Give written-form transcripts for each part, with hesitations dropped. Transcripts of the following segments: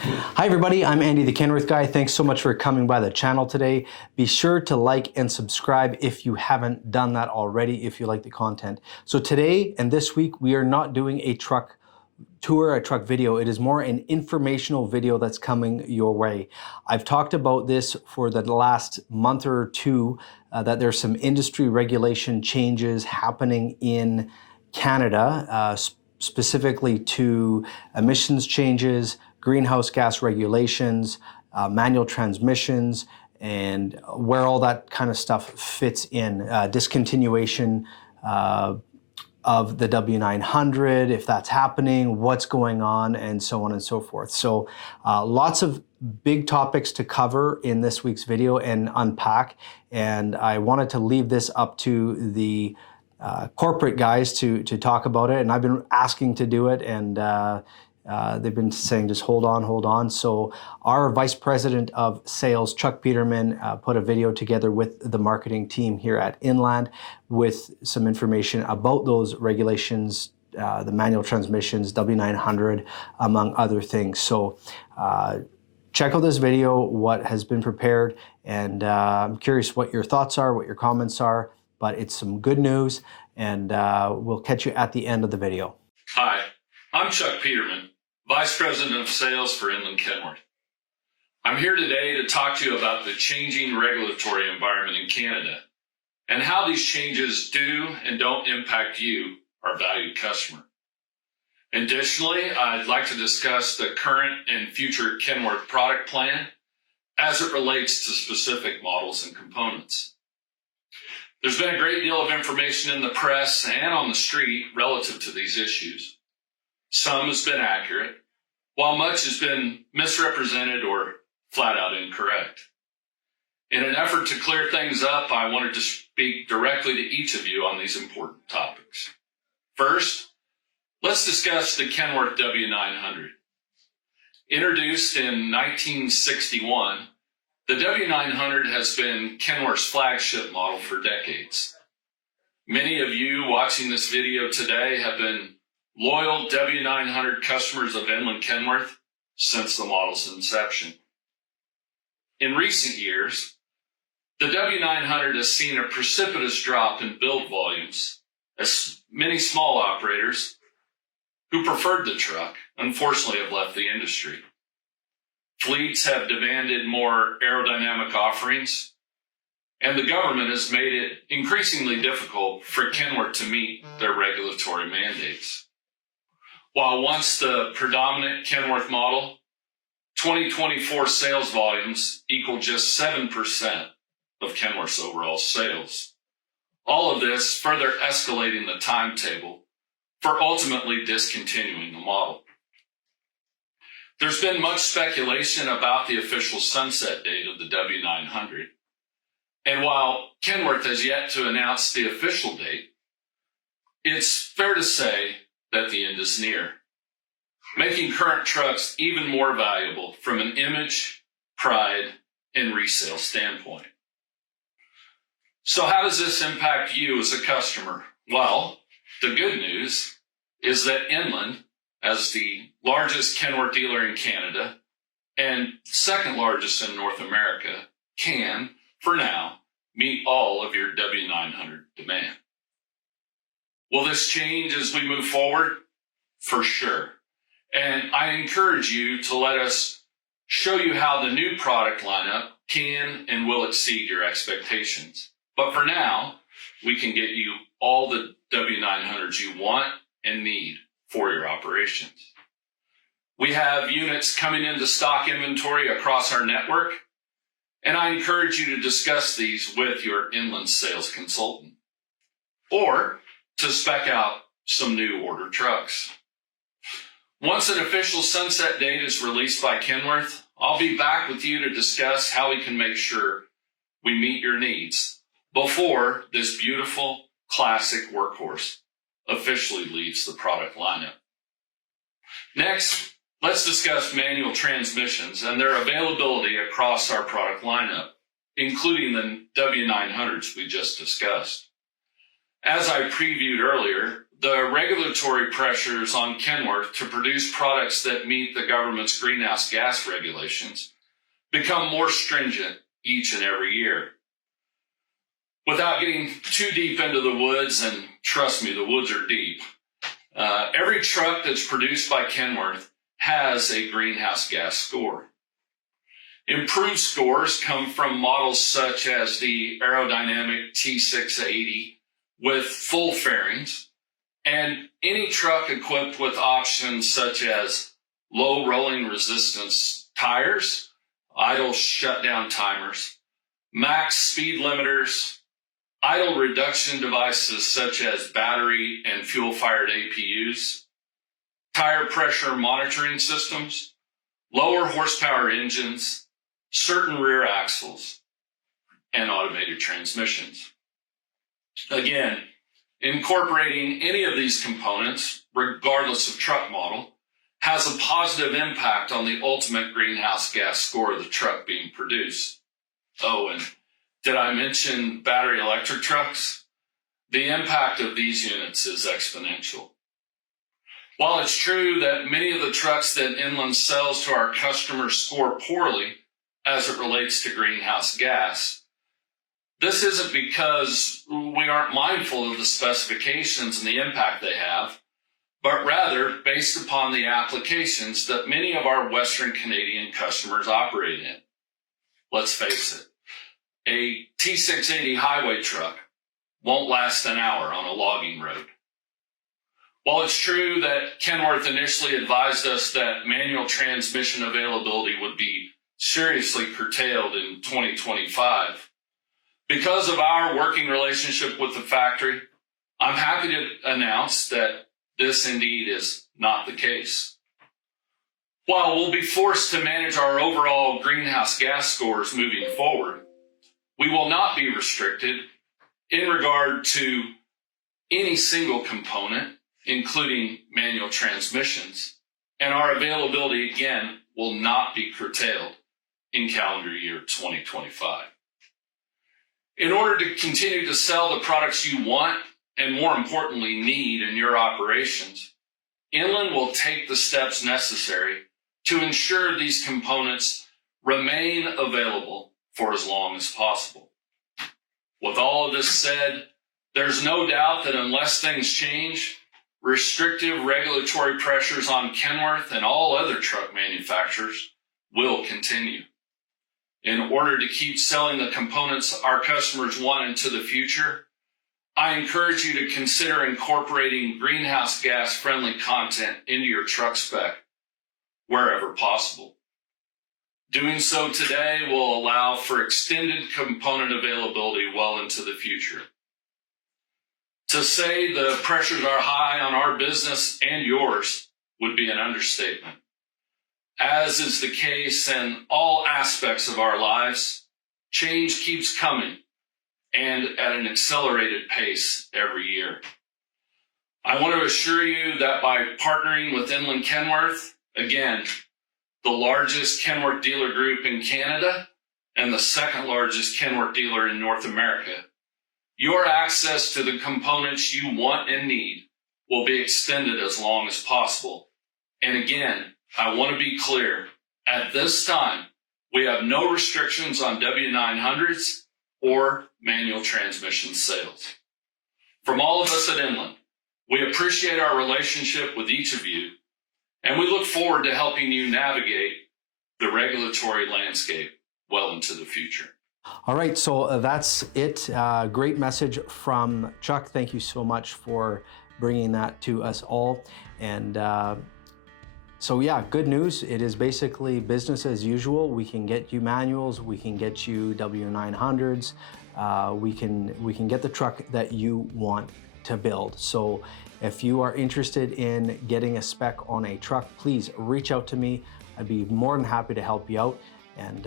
Hi everybody, I'm Andy the Kenworth Guy. Thanks so much for coming by the channel today. Be sure to like and subscribe if you haven't done that already, if you like the content. So today and this week, we are not doing a truck tour, a truck video. It is more an informational video that's coming your way. I've talked about this for the last month or two, that there's some industry regulation changes happening in Canada, specifically to emissions changes, greenhouse gas regulations, manual transmissions, and where all that kind of stuff fits in. Discontinuation of the W900, if that's happening, what's going on, and so on and so forth. So lots of big topics to cover in this week's video and unpack. And I wanted to leave this up to the corporate guys to talk about it. And I've been asking to do it, and they've been saying just hold on. So our Vice President of Sales, Chuck Peterman, put a video together with the marketing team here at Inland with some information about those regulations, the manual transmissions, W900, among other things. So check out this video, what has been prepared, and I'm curious what your thoughts are, what your comments are, but it's some good news, and we'll catch you at the end of the video. Hi, I'm Chuck Peterman, Vice President of Sales for Inland Kenworth. I'm here today to talk to you about the changing regulatory environment in Canada and how these changes do and don't impact you, our valued customer. Additionally, I'd like to discuss the current and future Kenworth product plan as it relates to specific models and components. There's been a great deal of information in the press and on the street relative to these issues. Some has been accurate, while much has been misrepresented or flat out incorrect. In an effort to clear things up, I wanted to speak directly to each of you on these important topics. First, let's discuss the Kenworth W900. Introduced in 1961, the W900 has been Kenworth's flagship model for decades. Many of you watching this video today have been loyal W900 customers of Inland Kenworth since the model's inception. In recent years, the W900 has seen a precipitous drop in build volumes as many small operators who preferred the truck unfortunately have left the industry. Fleets have demanded more aerodynamic offerings, and the government has made it increasingly difficult for Kenworth to meet their regulatory mandates. While once the predominant Kenworth model, 2024 sales volumes equal just 7% of Kenworth's overall sales. All of this further escalating the timetable for ultimately discontinuing the model. There's been much speculation about the official sunset date of the W900. And while Kenworth has yet to announce the official date, it's fair to say that the end is near, making current trucks even more valuable from an image, pride, and resale standpoint. So how does this impact you as a customer? Well, the good news is that Inland, as the largest Kenworth dealer in Canada and second largest in North America, can, for now, meet all of your W900 demand. Will this change as we move forward? For sure. And I encourage you to let us show you how the new product lineup can and will exceed your expectations. But for now, we can get you all the W900s you want and need for your operations. We have units coming into stock inventory across our network, and I encourage you to discuss these with your Inland sales consultant or to spec out some new order trucks. Once an official sunset date is released by Kenworth, I'll be back with you to discuss how we can make sure we meet your needs before this beautiful classic workhorse officially leaves the product lineup. Next, let's discuss manual transmissions and their availability across our product lineup, including the W900s we just discussed. As I previewed earlier, the regulatory pressures on Kenworth to produce products that meet the government's greenhouse gas regulations become more stringent each and every year. Without getting too deep into the woods, and trust me, the woods are deep, every truck that's produced by Kenworth has a greenhouse gas score. Improved scores come from models such as the aerodynamic T680 with full fairings, and any truck equipped with options such as low rolling resistance tires, idle shutdown timers, max speed limiters, idle reduction devices such as battery and fuel-fired APUs, tire pressure monitoring systems, lower horsepower engines, certain rear axles, and automated transmissions. Again, incorporating any of these components, regardless of truck model, has a positive impact on the ultimate greenhouse gas score of the truck being produced. Oh, and did I mention battery electric trucks? The impact of these units is exponential. While it's true that many of the trucks that Inland sells to our customers score poorly as it relates to greenhouse gas, this isn't because we aren't mindful of the specifications and the impact they have, but rather based upon the applications that many of our Western Canadian customers operate in. Let's face it, a T680 highway truck won't last an hour on a logging road. While it's true that Kenworth initially advised us that manual transmission availability would be seriously curtailed in 2025, because of our working relationship with the factory, I'm happy to announce that this indeed is not the case. While we'll be forced to manage our overall greenhouse gas scores moving forward, we will not be restricted in regard to any single component, including manual transmissions, and our availability, again, will not be curtailed in calendar year 2025. In order to continue to sell the products you want, and more importantly, need in your operations, Inland will take the steps necessary to ensure these components remain available for as long as possible. With all of this said, there's no doubt that unless things change, restrictive regulatory pressures on Kenworth and all other truck manufacturers will continue. In order to keep selling the components our customers want into the future, I encourage you to consider incorporating greenhouse gas friendly content into your truck spec wherever possible. Doing so today will allow for extended component availability well into the future. To say the pressures are high on our business and yours would be an understatement. As is the case in all aspects of our lives, change keeps coming and at an accelerated pace every year. I want to assure you that by partnering with Inland Kenworth, again, the largest Kenworth dealer group in Canada and the second largest Kenworth dealer in North America, your access to the components you want and need will be extended as long as possible. And again, I want to be clear, at this time, we have no restrictions on W900s or manual transmission sales. From all of us at Inland, we appreciate our relationship with each of you, and we look forward to helping you navigate the regulatory landscape well into the future. All right, so that's it. Great message from Chuck. Thank you so much for bringing that to us all. And so yeah, good news. It is basically business as usual. We can get you manuals, we can get you W900s, we can get the truck that you want to build. So if you are interested in getting a spec on a truck, please reach out to me. I'd be more than happy to help you out. And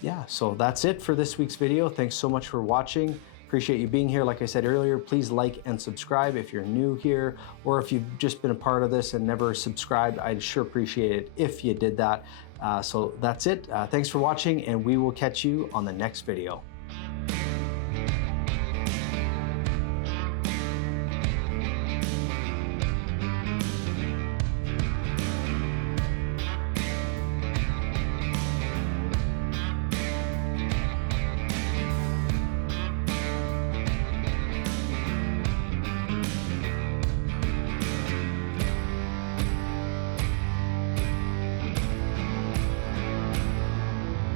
yeah, so that's it for this week's video. Thanks so much for watching. Appreciate you being here. Like I said earlier, please like and subscribe if you're new here, or if you've just been a part of this and never subscribed. I'd sure appreciate it if you did that. So that's it. Thanks for watching, and we will catch you on the next video.